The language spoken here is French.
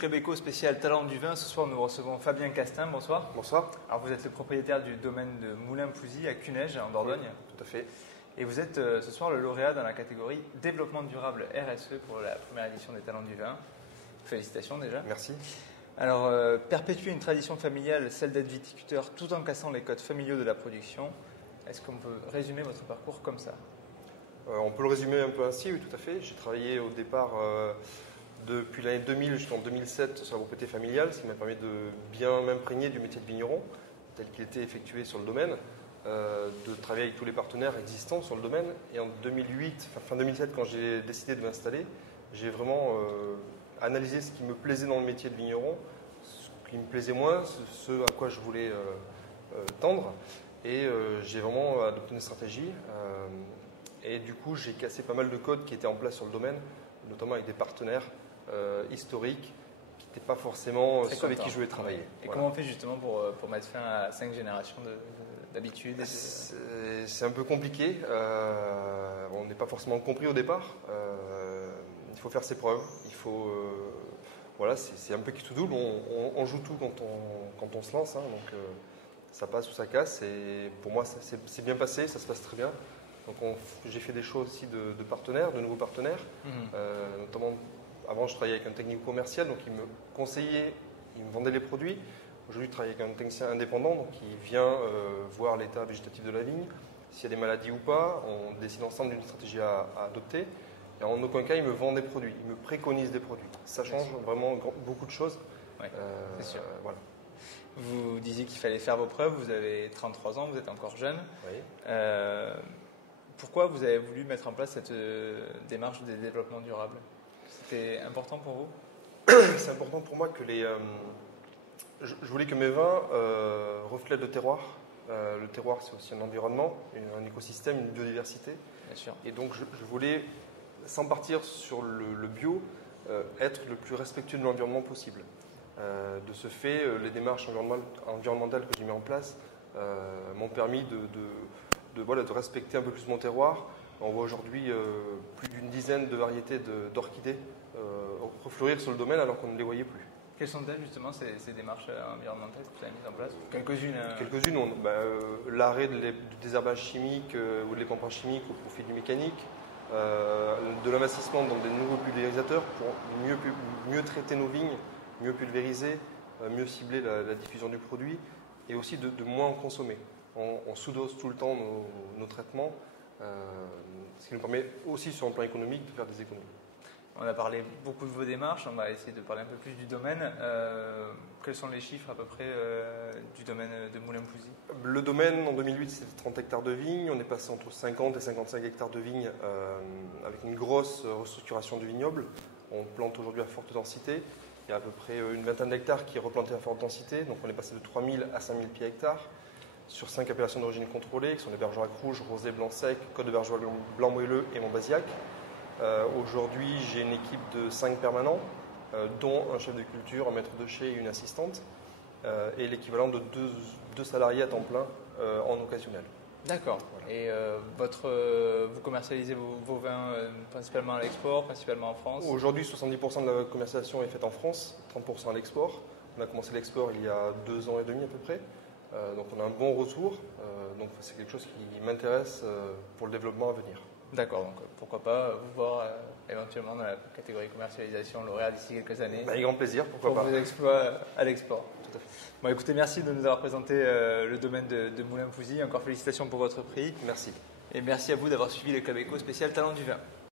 Club Éco spécial Talent du vin. Ce soir, nous recevons Fabien Castin. Bonsoir. Bonsoir. Alors, vous êtes le propriétaire du domaine de Moulins-Pousy à Cunège, en Dordogne. Oui, tout à fait. Et vous êtes ce soir le lauréat dans la catégorie Développement durable RSE pour la première édition des Talents du vin. Félicitations déjà. Merci. Alors, perpétuer une tradition familiale, celle d'être viticulteur, tout en cassant les codes familiaux de la production. Est-ce qu'on peut résumer votre parcours comme ça? On peut le résumer un peu ainsi, oui, tout à fait. J'ai travaillé au départ depuis l'année 2000 jusqu'en 2007 sur la propriété familiale, ce qui m'a permis de bien m'imprégner du métier de vigneron, tel qu'il était effectué sur le domaine, de travailler avec tous les partenaires existants sur le domaine. Et en 2008, fin 2007, quand j'ai décidé de m'installer, j'ai vraiment analysé ce qui me plaisait dans le métier de vigneron, ce qui me plaisait moins, ce à quoi je voulais tendre. Et j'ai vraiment adopté une stratégie. Et du coup, j'ai cassé pas mal de codes qui étaient en place sur le domaine, notamment avec des partenaires historiques qui n'étaient pas forcément ceux avec qui je voulais travailler. Et voilà. Comment on fait justement pour mettre fin à 5 générations d'habitudes? C'est un peu compliqué. On n'est pas forcément compris au départ. Il faut faire ses preuves. Il faut, voilà, c'est un peu qui tout double. On joue tout quand on se lance. Hein, donc ça passe ou ça casse. Et pour moi, c'est bien passé. Ça se passe très bien. Donc j'ai fait des choix aussi de partenaires, de nouveaux partenaires. Notamment, avant je travaillais avec un technico commercial, donc il me conseillait, il me vendait les produits. Aujourd'hui je travaille avec un technicien indépendant, donc il vient voir l'état végétatif de la vigne, s'il y a des maladies ou pas. On décide ensemble d'une stratégie à adopter. Et en aucun cas il me vend des produits, il me préconise des produits. Ça change vraiment beaucoup de choses. Oui, c'est sûr. Voilà. Vous disiez qu'il fallait faire vos preuves, vous avez 33 ans, vous êtes encore jeune. Oui. Pourquoi vous avez voulu mettre en place cette démarche de développement durable? C'était important pour vous? C'est important pour moi que je voulais que mes vins reflètent le terroir. Le terroir, c'est aussi un environnement, un écosystème, une biodiversité. Bien sûr. Et donc, je voulais, sans partir sur le bio, être le plus respectueux de l'environnement possible. De ce fait, les démarches environnementales que j'ai mis en place m'ont permis de respecter un peu plus mon terroir. On voit aujourd'hui plus d'une dizaine de variétés d'orchidées refleurir sur le domaine alors qu'on ne les voyait plus. Quelles sont-elles justement ces démarches environnementales que vous avez mises en place? Quelques-unes. Quelques-unes. L'arrêt du désherbage chimique ou de l'épandage chimique au profit du mécanique, de l'investissement dans des nouveaux pulvérisateurs pour mieux traiter nos vignes, mieux pulvériser, mieux cibler la diffusion du produit et aussi de moins en consommer. On sous-dose tout le temps nos traitements, ce qui nous permet aussi sur un plan économique de faire des économies. On a parlé beaucoup de vos démarches, on va essayer de parler un peu plus du domaine. Quels sont les chiffres à peu près du domaine de Moulins-Pousy? Le domaine en 2008 c'était 30 hectares de vignes, on est passé entre 50 et 55 hectares de vignes avec une grosse restructuration du vignoble. On plante aujourd'hui à forte densité, il y a à peu près une vingtaine d'hectares qui est replanté à forte densité, donc on est passé de 3000 à 5000 pieds hectares sur 5 appellations d'origine contrôlée qui sont les Bergerac rouge, rosé, blanc sec, Côte de Bergerac blanc moelleux et Montbazillac. Aujourd'hui, j'ai une équipe de 5 permanents, dont un chef de culture, un maître de chai et une assistante, et l'équivalent de 2 salariés à temps plein en occasionnel. D'accord. Voilà. Et vous commercialisez vos vins principalement à l'export, principalement en France? Aujourd'hui, 70% de la commercialisation est faite en France, 30% à l'export. On a commencé l'export il y a 2 ans et demi à peu près. Donc on a un bon retour. Donc c'est quelque chose qui m'intéresse pour le développement à venir. D'accord, donc pourquoi pas vous voir éventuellement dans la catégorie commercialisation lauréat d'ici quelques années. Avec grand plaisir, pourquoi pas. Pour vos exploits à l'export. Tout à fait. Bon, écoutez, merci de nous avoir présenté le domaine de Moulins-Pousy. Encore félicitations pour votre prix. Merci. Et merci à vous d'avoir suivi le Club Éco spécial Talent du vin.